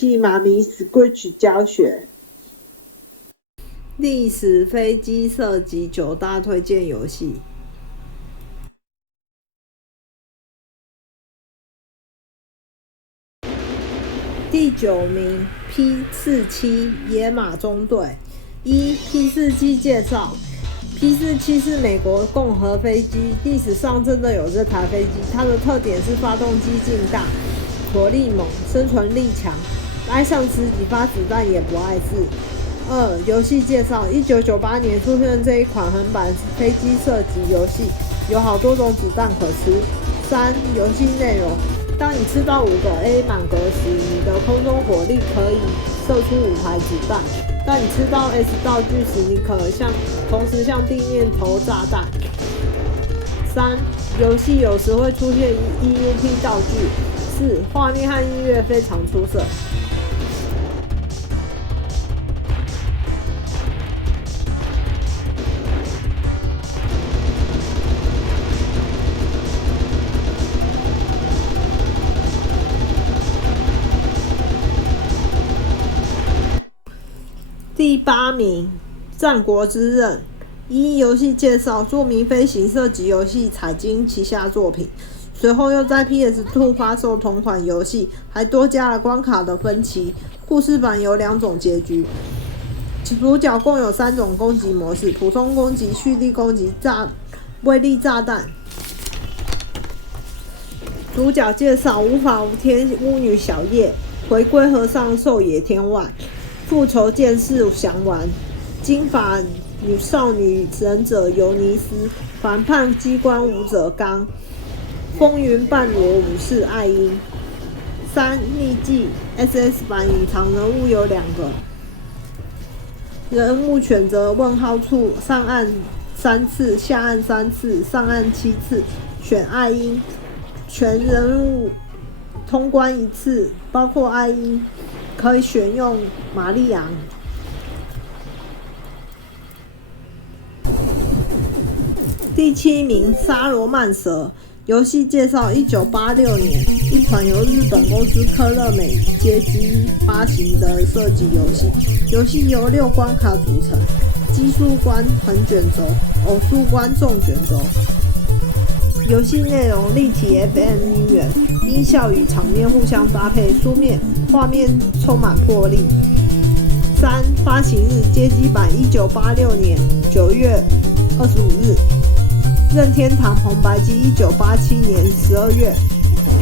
西妈咪 Scratch 教学。历史飞机射击9大推荐游戏。第9名 P-47 野马中队。P-47 介绍。P-47 是美国共和飞机，历史上真的有这台飞机。它的特点是发动机劲大，火力猛，生存力强，挨上10几发子弹也不碍事。游戏介绍。1998年出现这一款横版飞机射击游戏，有好多种子弹可吃。游戏内容。当你吃到5个 A 满格时，你的空中火力可以射出5排子弹。当你吃到 S 道具时，你可同时向地面投炸弹。游戏有时会出现 EUP 道具。画面和音乐非常出色。第8名，战国之刃。游戏介绍。著名飞行射击游戏彩晶旗下作品，随后又在 PS2 发售同款游戏，还多加了关卡的分歧。故事版有2种结局。主角共有3种攻击模式：普通攻击、蓄力攻击、威力炸弹。主角介绍。无法无天巫女小叶，回归和尚狩野天外，复仇剑士降丸，金发少女忍者尤尼斯，反叛机关武者刚，风云半裸武士艾因。秘技 SS 版隐藏人物有2个，人物选择问号处，上岸3次，下岸3次，上岸7次，选艾因，全人物通关1次，包括艾因，可以选用玛丽昂。第7名，沙罗曼蛇。游戏介绍。1986年，一款由日本公司科乐美街机发行的射击游戏。游戏由6关卡组成，奇数关横卷轴，偶数关纵卷轴。游戏内容：立体 FM 音源，音效与场面互相搭配，书面画面充满魄力。发行日：街机版1986年9月25日，任天堂红白机1987年12月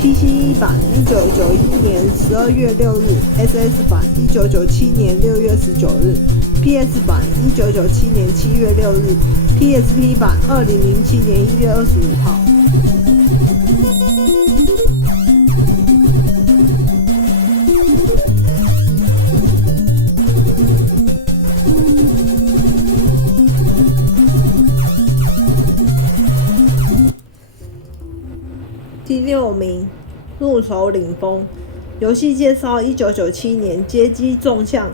，PC 版1991年12月6日，SS 版1997年6月19日，PS 版1997年7月6日，PSP 版2007年1月25号。第6名，入手领风。游戏介绍。1997年，街机纵向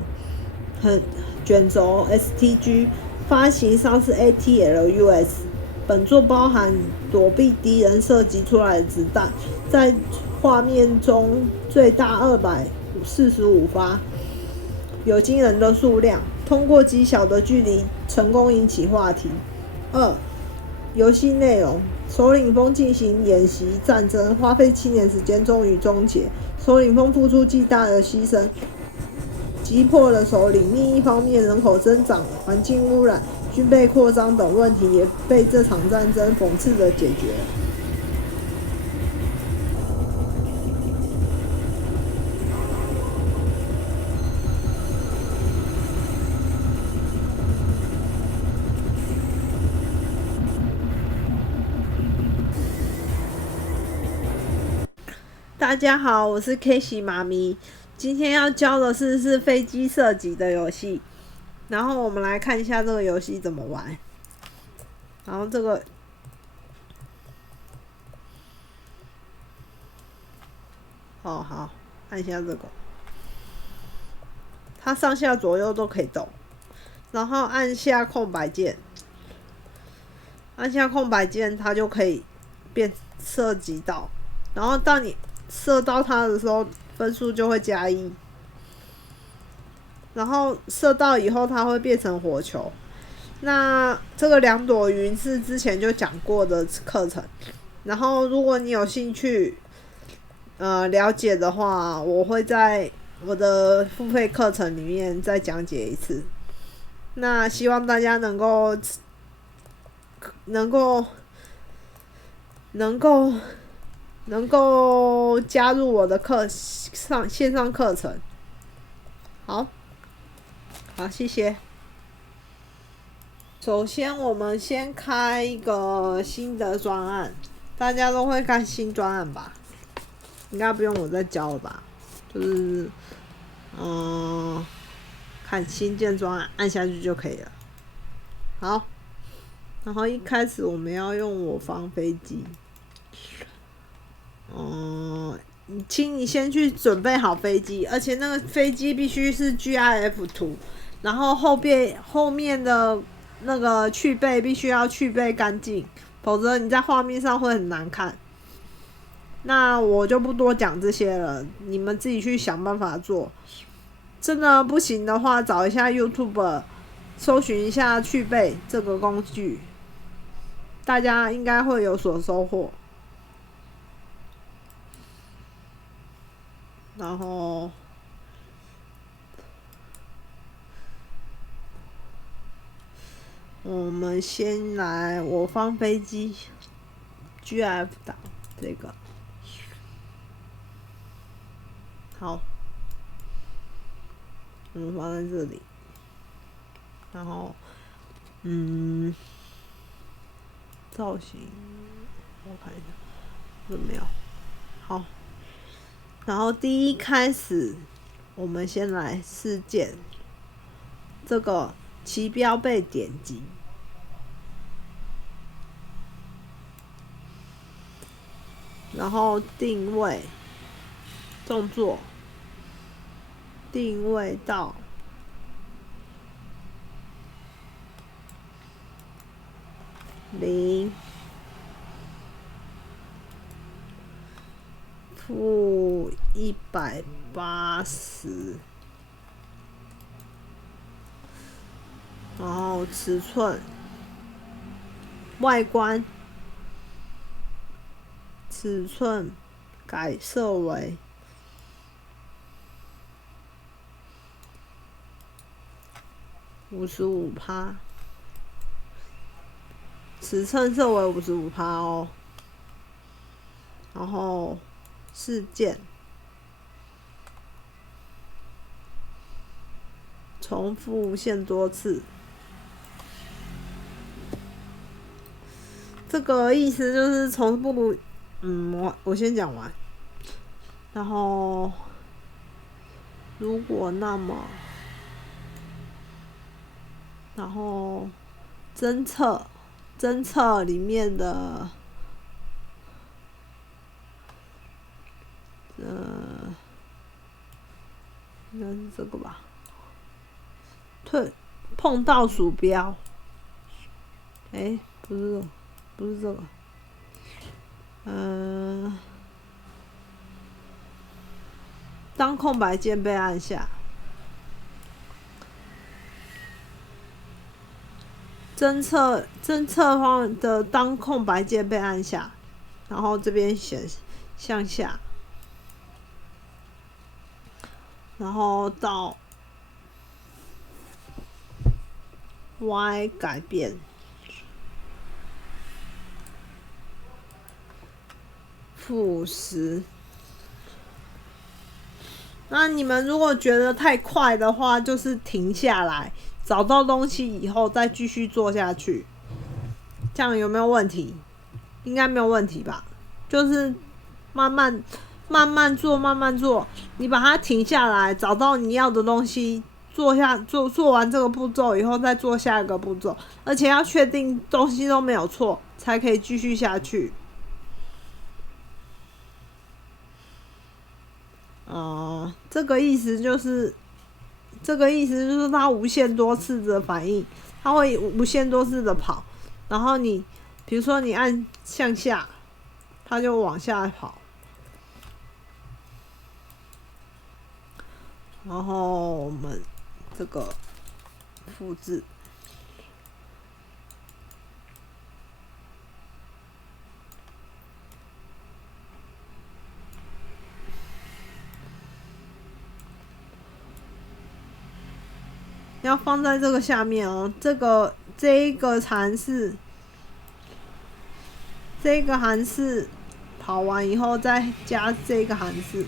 卷轴 STG， 发行商是 ATLUS。本作包含躲避敌人射击出来的子弹，在画面中最大245发，有惊人的数量，通过极小的距离成功引起话题。游戏内容：首领风进行演习战争，花费7年时间终于终结。首领风付出巨大的牺牲，击破了首领。另一方面，人口增长、环境污染、军备扩张等问题也被这场战争讽刺地解决。大家好，我是 Casey 妈咪。今天要教的是飞机射击的游戏，然后我们来看一下这个游戏怎么玩。然后这个好，按一下这个，它上下左右都可以动，然后按下空白键，它就可以射击到，然后当你射到它的时候，分数就会加1。然后射到以后它会变成火球。那这个2朵云是之前就讲过的课程，然后如果你有兴趣了解的话，我会在我的付费课程里面再讲解一次。那希望大家能够加入我的线上课程。好，谢谢。首先，我们先开一个新的专案，大家都会看新专案吧？应该不用我再教了吧？就是看新建专案，按下去就可以了。好，然后一开始我们要用我方飞机。请你先去准备好飞机，而且那个飞机必须是 GIF 图，然后后面的那个去背必须要去背干净，否则你在画面上会很难看。那我就不多讲这些了，你们自己去想办法做。真的不行的话，找一下 YouTube， 搜寻一下去背这个工具，大家应该会有所收获。然后我们先来我方飞机 GIF 档这个。好，我们放在这里。然后造型我看一下有没有。好，然后第一开始我们先来事件，这个旗标被点击，然后定位动作，定位到0-180，然后尺寸外观尺寸改设为55%，尺寸设为55%哦。然后事件重复无限多次，这个意思就是重复。我先讲完。然后如果那么，然后侦测里面的应该是这个吧？碰到鼠标，不是这个，当空白键被按下，侦测方的当空白键被按下，然后这边选向下，然后到 Y 改变-10。那你们如果觉得太快的话，就是停下来，找到东西以后再继续做下去。这样有没有问题？应该没有问题吧？就是慢慢做，你把它停下来，找到你要的东西，做完这个步骤以后，再做下一个步骤，而且要确定东西都没有错，才可以继续下去。这个意思就是它无限多次的反应，它会无限多次的跑，然后比如说你按向下，它就往下跑，然后我们这个复制。要放在这个下面哦，这一个函数，这个函数跑完以后再加这个函数，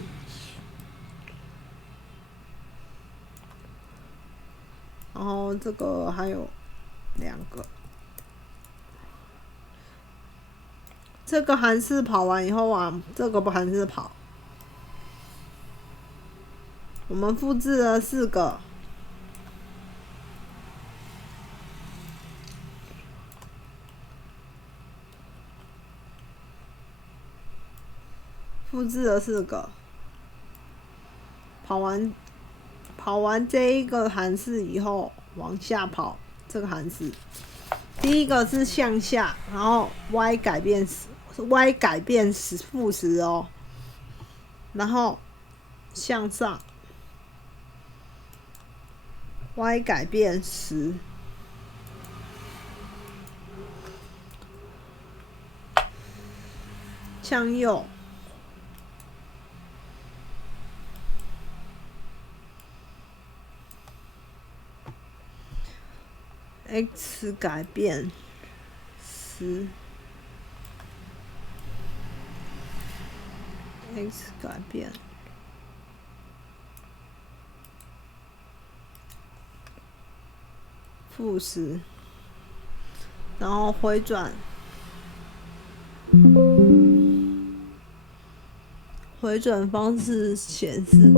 然后这个还有2个，这个函数跑完以后往这个函数跑，我们复制了4个。复制了4个，跑完这一个函数以后，往下跑这个函数。第一个是向下，然后 y 改变负10哦，然后向上 y 改变10，向右。x 改变10 ，x 改变负10，然后回转方式显示